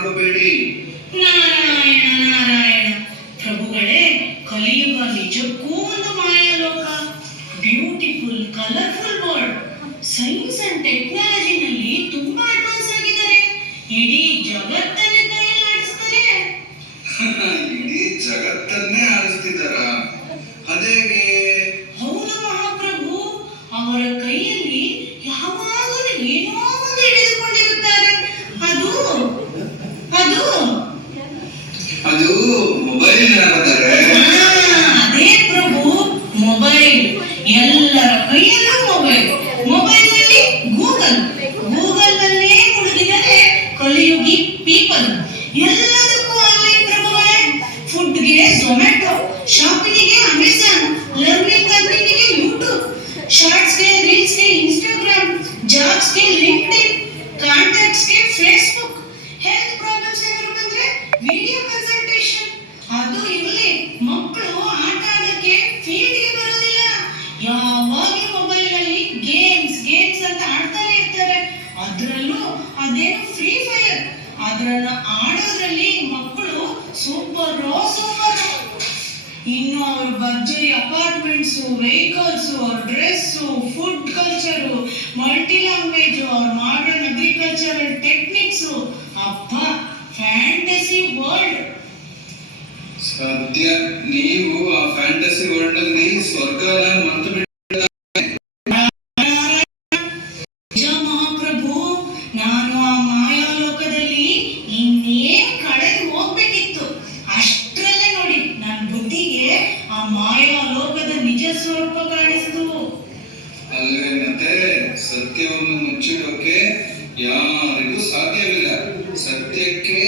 ಬೇಜಾರು ಎಲ್ಲರ ಕೈಯಲ್ಲೂ ಮೊಬೈಲ್. ಮೊಬೈಲ್ನಲ್ಲಿ ಗೂಗಲ್. ಸೂಪರ್ ಸೂಪರ್ ಇನ್ನು ಅವ್ರ ಭರ್ಜರಿ ಅಪಾರ್ಟ್ಮೆಂಟ್ಸ್ ವೆಹಿಕಲ್ಸ್ ಅವ್ರ dress food culture multi language ಅವ್ರ ಮಾಡರ್ನ್ ಅಗ್ರಿಕಲ್ಚರಲ್ ಟೆಕ್ನಿಕ್ಸ್ ಅಪ್ಪ ಫ್ಯಾಂಟಸಿ ವರ್ಲ್ಡ್ ಸದ್ಯ ನೀವು ಆ ಫ್ಯಾಂಟಸಿ ವರ್ಲ್ಡ್ ಅಲ್ಲಿ ಸ್ವರ್ಗನ ಮರ್ತು ಮುಚ್ಚಿಡೋಕೆ ಯಾರಿಗೂ ಸಾಧ್ಯವಿಲ್ಲ. ಸತ್ಯಕ್ಕೆ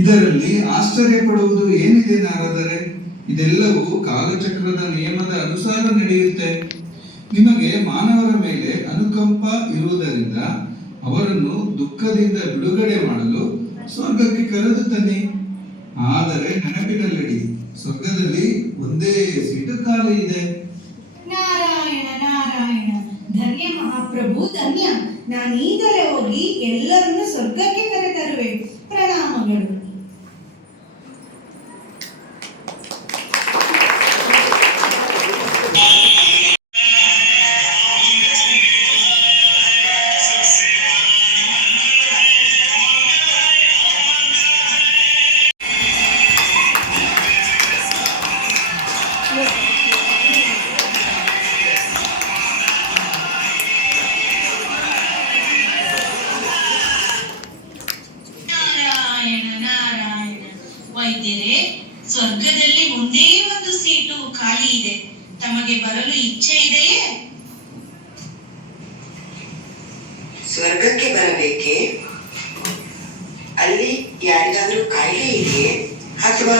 ಇದರಲ್ಲಿ ಆಶ್ಚರ್ಯ ಪಡುವುದು ಏನಿದೆ ನಾರದರೆ? ಇದೆಲ್ಲವೂ ಕಾಲಚಕ್ರದ ನಿಯಮದ ಅನುಸಾರ ನಡೆಯುತ್ತೆ. ನಿಮಗೆ ಮಾನವರ ಮೇಲೆ ಅನುಕಂಪ ಇರುವುದರಿಂದ ಅವರನ್ನು ದುಃಖದಿಂದ ಬಿಡುಗಡೆ ಮಾಡಲು ಸ್ವರ್ಗಕ್ಕೆ ಕರೆದು ತನ್ನಿ ಆದರೆ ನೆನಪಿನಲ್ಲಿಡಿ, ಸ್ವರ್ಗದಲ್ಲಿ ಒಂದೇ ಸೀಟು ಖಾಲಿ ಇದೆ. ನಾರಾಯಣ ನಾರಾಯಣ, ಧನ್ಯ ಮಹಾಪ್ರಭು, ಧನ್ಯ. ನಾನೀಗಲೇ ಹೋಗಿ ಎಲ್ಲರನ್ನು ಸ್ವರ್ಗಕ್ಕೆ ಕರೆತರುವೆ. ಪ್ರಣಾಮಗಳು. ಕಾಯಿಲೆ ಇದೆಯೇ ಅಥವಾ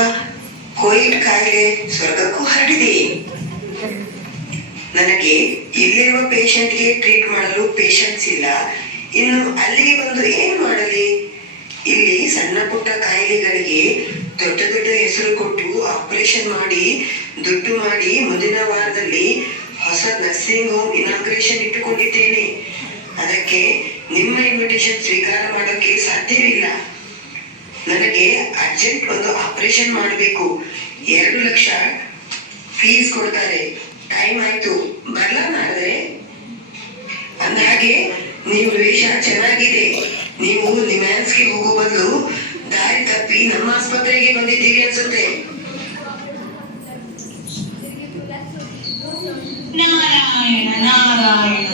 ಕೋವಿಡ್ ಕಾಯಿಲೆ ಸ್ವರ್ಗಕ್ಕೂ ಹರಡಿದೆಯೇ ನನಗೆ ಇಲ್ಲಿರುವ ಪೇಷಂಟ್ಗೆ ಟ್ರೀಟ್ ಮಾಡಲು ಪೇಷಂಟ್ಸ್ ಇಲ್ಲ. ಇನ್ನು ಅಲ್ಲಿಗೆ ಬಂದು ಏನು ಮಾಡಲಿ? ಇಲ್ಲಿ ಸಣ್ಣ ಪುಟ್ಟ ಕಾಯಿಲೆಗಳಿಗೆ ದೊಡ್ಡ ದೊಡ್ಡ ಹೆಸರು ಕೊಟ್ಟು ಆಪರೇಷನ್ ಮಾಡಿ, ದುಡ್ಡು ಮಾಡಿ ಮುಂದಿನ ವಾರದಲ್ಲಿ ಹೊಸ ನರ್ಸಿಂಗ್ ಹೋಮ್ ಇನಾಗ್ರೇಷನ್ ಇಟ್ಟುಕೊಂಡಿದ್ದೇನೆ. ಅದಕ್ಕೆ ನಿಮ್ಮ ಇನ್ವಿಟೇಷನ್ ಸ್ವೀಕಾರ ಮಾಡೋಕೆ ಸಾಧ್ಯವಿಲ್ಲ. ನನಗೆ ಅರ್ಜೆಂಟ್ ಒಂದು ಆಪರೇಷನ್ ಮಾಡಬೇಕು. ಎರಡು ಲಕ್ಷ ಫೀಸ್ ಕೊಡ್ತಾರೆ. ಟೈಮ್ ಆಯ್ತು. ಬರ್ಲಾ ನಾಳೆ? ನೀವು ವೇಷ ಚೆನ್ನಾಗಿದೆ. ನೀವು ನಿಮ್ಯಾನ್ಸ್ಗೆ ಹೋಗೋ ಬದಲು ದಾರಿ ತಪ್ಪಿ ನಮ್ಮ ಆಸ್ಪತ್ರೆಗೆ ಬಂದಿದ್ದೀರಿ ಅನ್ಸುತ್ತೆ. ನಾರಾಯಣ ನಾರಾಯಣ.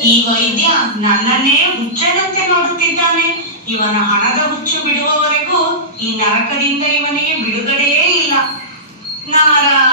ಈ ವೈದ್ಯ ನನ್ನನ್ನೇ ಹುಚ್ಚನಂತೆ ನೋಡುತ್ತಿದ್ದಾನೆ. ಇವನ ಹಣದ ಹುಚ್ಚು ಬಿಡುವವರೆಗೂ ಈ ನರಕದಿಂದ ಇವನಿಗೆ ಬಿಡುಗಡೆಯೇ ಇಲ್ಲ? ನಾರಾಯಣ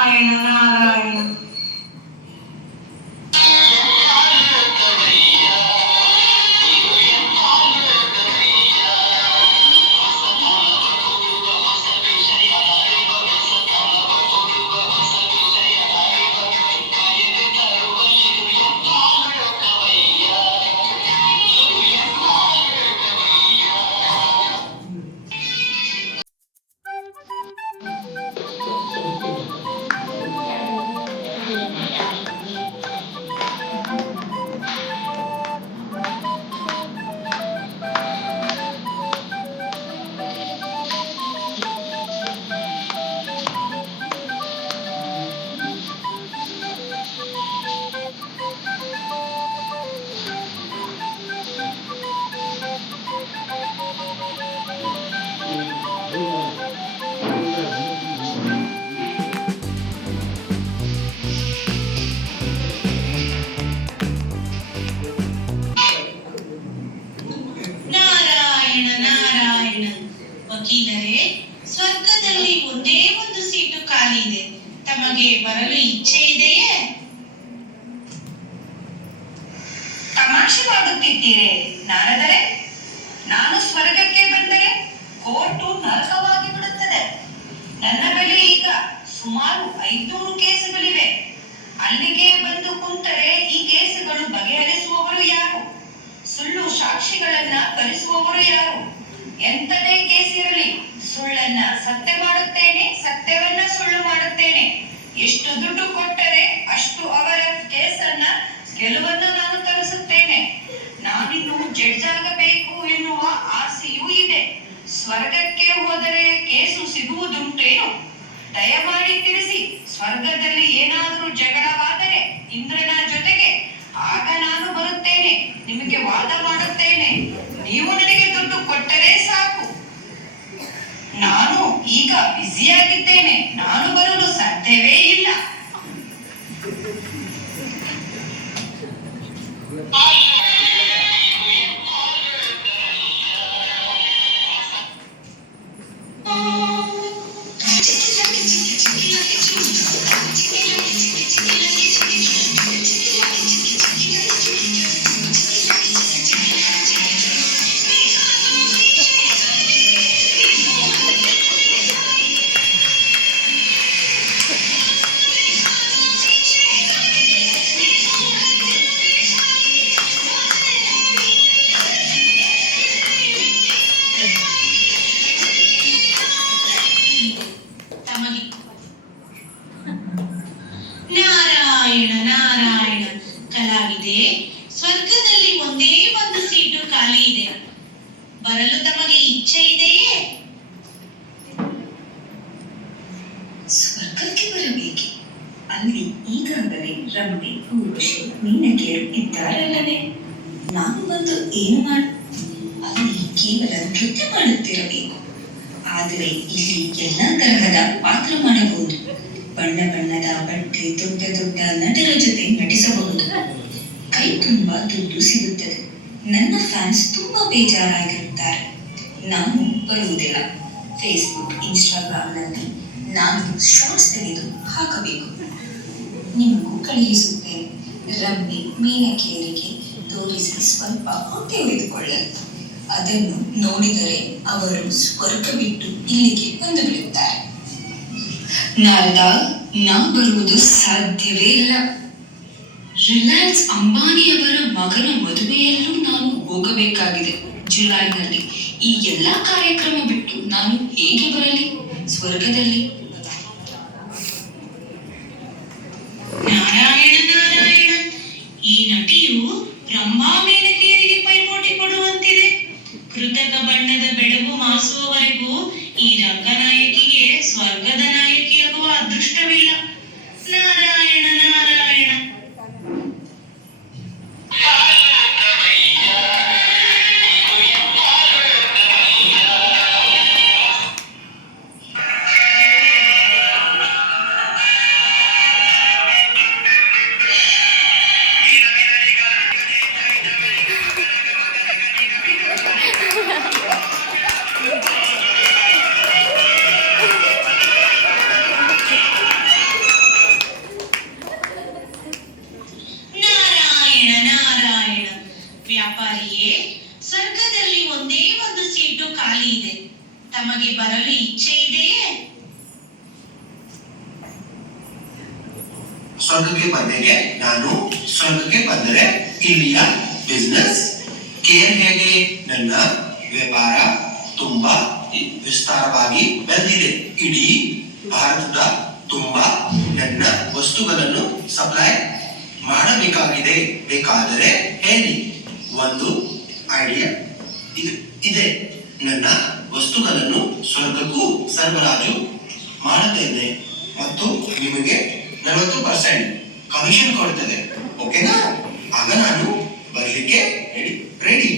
ತರಹದ ಪಾತ್ರ ಮಾಡಬಹುದು. ಬಣ್ಣ ಬಣ್ಣದ ಬಟ್ಟೆ, ದೊಡ್ಡ ದೊಡ್ಡ ನಟರ ಜೊತೆ ನಟಿಸಬಹುದು. ಕೈ ತುಂಬಾ ದುಡ್ಡು ಸಿಗುತ್ತದೆ. ನನ್ನ ಫ್ಯಾನ್ಸ್ ತುಂಬಾ ಬೇಜಾರಾಗಿರುತ್ತಾರೆ. ನಾನು ಬರುವುದಿಲ್ಲ. ಫೇಸ್ಬುಕ್ ಇನ್ಸ್ಟಾಗ್ರಾಮ್ನಲ್ಲಿ ನಾನು ಶಾರ್ಟ್ಸ್ ತೆಗೆದು ಹಾಕಬೇಕು. ನಿಮಗೂ ಕಳುಹಿಸುತ್ತೇನೆ. ರಮ್ಮಿ ಮೀನಕೇರಿಗೆ ತೋರಿಸಿ ಸ್ವಲ್ಪ ಹೊಟ್ಟೆ ಉಳಿದುಕೊಳ್ಳಲು ಅದನ್ನು ನೋಡಿದರೆ ಅವರು ಸ್ವರ್ಗ ಬಿಟ್ಟು ಇಲ್ಲಿಗೆ ಬಂದು ಬಿಡುತ್ತಾರೆ ನಾರದ, ನಾ ಬರುವುದು ಸಾಧ್ಯವೇ ಇಲ್ಲ. ರಿಲಯನ್ಸ್ ಅಂಬಾನಿಯವರ ಮಗನ ಮದುವೆಯಲ್ಲೂ ನಾನು ಹೋಗಬೇಕಾಗಿದೆ. ಜುಲೈನಲ್ಲಿ ಈ ಎಲ್ಲಾ ಕಾರ್ಯಕ್ರಮ ಬಿಟ್ಟು ನಾನು ಹೇಗೆ ಬರಲಿ? ಸ್ವರ್ಗದಲ್ಲಿ. ನಾರಾಯಣ ನಾರಾಯಣ, ಈ ನಟಿಯು ರಂಭಾ ವ್ಯಾಪಾರ ತುಂಬಾ ವಿಸ್ತಾರವಾಗಿ ಬೆಳೆದಿದೆ ಇಡೀ ಭಾರತದ ತುಂಬಾ ನನ್ನ ವಸ್ತುಗಳನ್ನು ಸಪ್ಲೈ ಮಾಡಬೇಕಾಗಿದೆ. ಬೇಕಾದರೆ ಹೇಳಿ, ಒಂದು ಐಡಿಯಾ ಇದು. ನನ್ನ ವಸ್ತುಗಳನ್ನು ಸ್ವರ್ಗಕ್ಕೂ ಸರಬರಾಜು ಮಾಡುತ್ತೇನೆ ಮತ್ತು ನಿಮಗೆ ನಲವತ್ತು ಪರ್ಸೆಂಟ್ ಕಮಿಷನ್ ಕೊಡ್ತದೆ ಓಕೆನಾ ಆಗ ನಾನು ಬರಲಿಕ್ಕೆ ರೆಡಿ ರೆಡಿ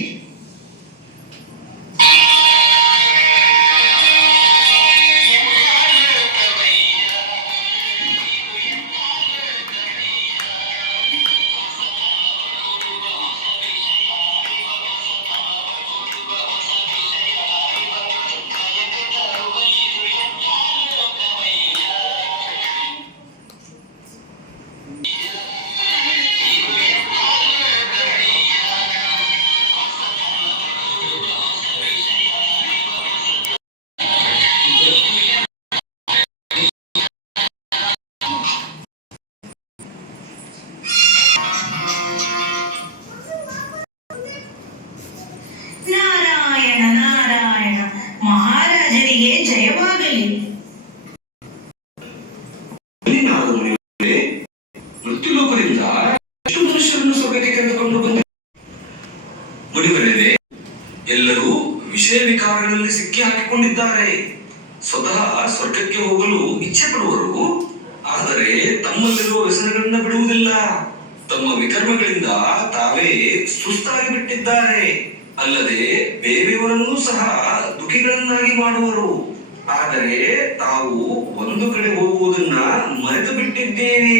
ಸಿಕ್ಕಿ ಹಾಕಿಕೊಂಡಿದ್ದಾರೆ ಸ್ವತಃ ಸ್ವರ್ಗಕ್ಕೆ ಹೋಗಲು ಇಚ್ಛೆ ಪಡುವರು ಆದರೆ ತಮ್ಮಲ್ಲಿರುವ ವ್ಯಸನಗಳನ್ನ ಬಿಡುವುದಿಲ್ಲ. ತಮ್ಮ ವಿಕರ್ಮಗಳಿಂದ ತಾವೇ ಸುಸ್ತಾಗಿ ಬಿಟ್ಟಿದ್ದಾರೆ. ಅಲ್ಲದೆ ಬೇರೆಯವರನ್ನೂ ಸಹ ದುಃಖಿಗಳನ್ನಾಗಿ ಮಾಡುವರು. ಆದರೆ ತಾವು ಒಂದು ಕಡೆ ಹೋಗುವುದನ್ನ ಮರೆತು ಬಿಟ್ಟಿದ್ದೇವೆ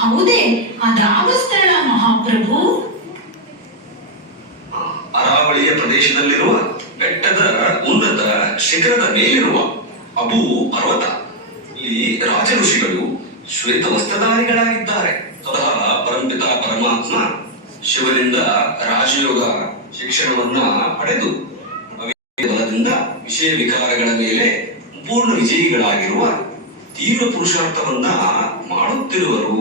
ಹೌದೇ ಅದಾವ ಸ್ಥಳ ಮಹಾಪ್ರಭು. ಅರಾವಳಿಯ ಪ್ರದೇಶದಲ್ಲಿರುವ ಬೆಟ್ಟದ ಉನ್ನತ ಶಿಖರದ ಮೇಲಿರುವ ಅಬು ಪರ್ವತ. ಇಲ್ಲಿ ರಾಜ ಋಷಿಗಳು ಶ್ವೇತ ವಸ್ತ್ರಧಾರಿಗಳಾಗಿದ್ದಾರೆ ಸ್ವತಃ ಪರಂಪಿತ ಪರಮಾತ್ಮ ಶಿವನಿಂದ ರಾಜಯೋಗ ಶಿಕ್ಷಣವನ್ನ ಪಡೆದು ಬಲದಿಂದ ವಿಷಯ ವಿಕಾರಗಳ ಮೇಲೆ ಪೂರ್ಣ ವಿಜಯಿಗಳಾಗಿರುವ ತೀವ್ರ ಪುರುಷಾರ್ಥವನ್ನ ಮಾಡುತ್ತಿರುವರು.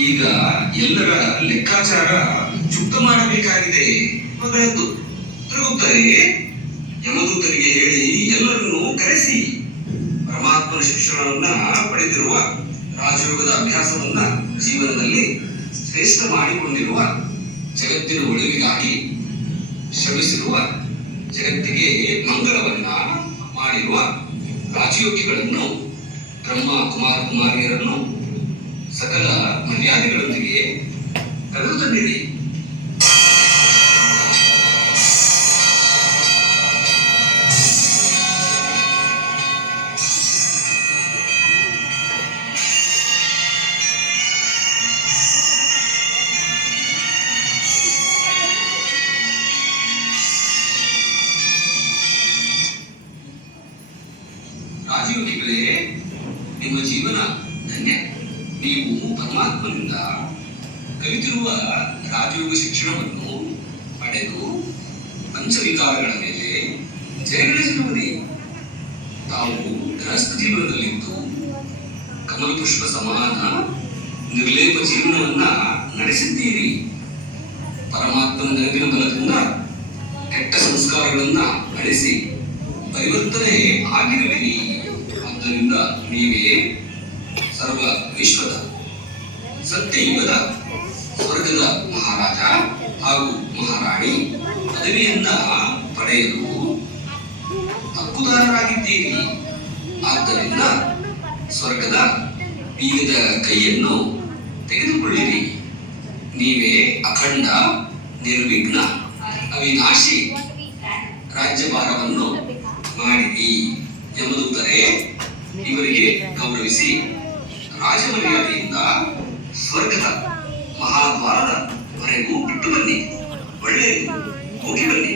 ಎಲ್ಲರ ಲೆಕ್ಕಾಚಾರ ಚುಕ್ತ ಮಾಡಬೇಕಾಗಿದೆ. ಮಗಳದ್ದು ತಿರುಗುತ್ತಾರೆ ಯಮದೂತರಿಗೆ ಹೇಳಿ ಎಲ್ಲರನ್ನೂ ಕರೆಸಿ ಪರಮಾತ್ಮನ ಶಿಕ್ಷಣವನ್ನ ಪಡೆದಿರುವ ರಾಜಯೋಗದ ಅಭ್ಯಾಸವನ್ನ ಜೀವನದಲ್ಲಿ ಶ್ರೇಷ್ಠ ಮಾಡಿಕೊಂಡಿರುವ ಜಗತ್ತಿನ ಒಳಿವಿಗಾಗಿ ಶ್ರಮಿಸಿರುವ, ಜಗತ್ತಿಗೆ ಮಂಗಳವನ್ನ ಮಾಡಿರುವ ರಾಜಯೋಗಿಗಳನ್ನು ಬ್ರಹ್ಮ ಕುಮಾರ ಕುಮಾರಿಯರನ್ನು ಸಕಲ ಮರ್ಯಾದೆಗಳೊಂದಿಗೆ ಕರೆದು ತಂದಿರಿ. ನಡೆಸಿದ್ದೀರಿ ಪರಮಾತ್ಮನ ನೆರವಿನ ಬಲದಿಂದ ಕೆಟ್ಟ ಸಂಸ್ಕಾರಗಳನ್ನ ಅಳಿಸಿ ಪರಿವರ್ತನೆ ಆಗಿರುವಿರಿ. ಆದ್ದರಿಂದ ನೀವೇ ಸರ್ವ ವಿಶ್ವದ ಸತ್ಯಯುಗದ ಸ್ವರ್ಗದ ಮಹಾರಾಜ ಹಾಗೂ ಮಹಾರಾಣಿ ಪದವಿಯನ್ನ ಪಡೆಯಲು ಹಕ್ಕುದಾರರಾಗಿದ್ದೀರಿ. ಆದ್ದರಿಂದ ಸ್ವರ್ಗದ ಬೀಗದ ಕೈಯನ್ನು ತೆಗೆದುಕೊಳ್ಳಿರಿ. ನೀವೇ ಅಖಂಡ, ನಿರ್ವಿಘ್ನ, ಅವಿನಾಶಿ ರಾಜ್ಯಭಾರವನ್ನು ಮಾಡಿರಿ ಎಂಬುದರೆ ಇವರಿಗೆ ಗೌರವಿಸಿ ರಾಜಮರ್ಯಾದೆಯಿಂದ ಸ್ವರ್ಗದ ಮಹಾದ್ವಾರದ ವರೆಗೂ ಬಿಟ್ಟು ಬನ್ನಿ. ಒಳ್ಳೆಯದು ಹೋಗಿ ಬನ್ನಿ.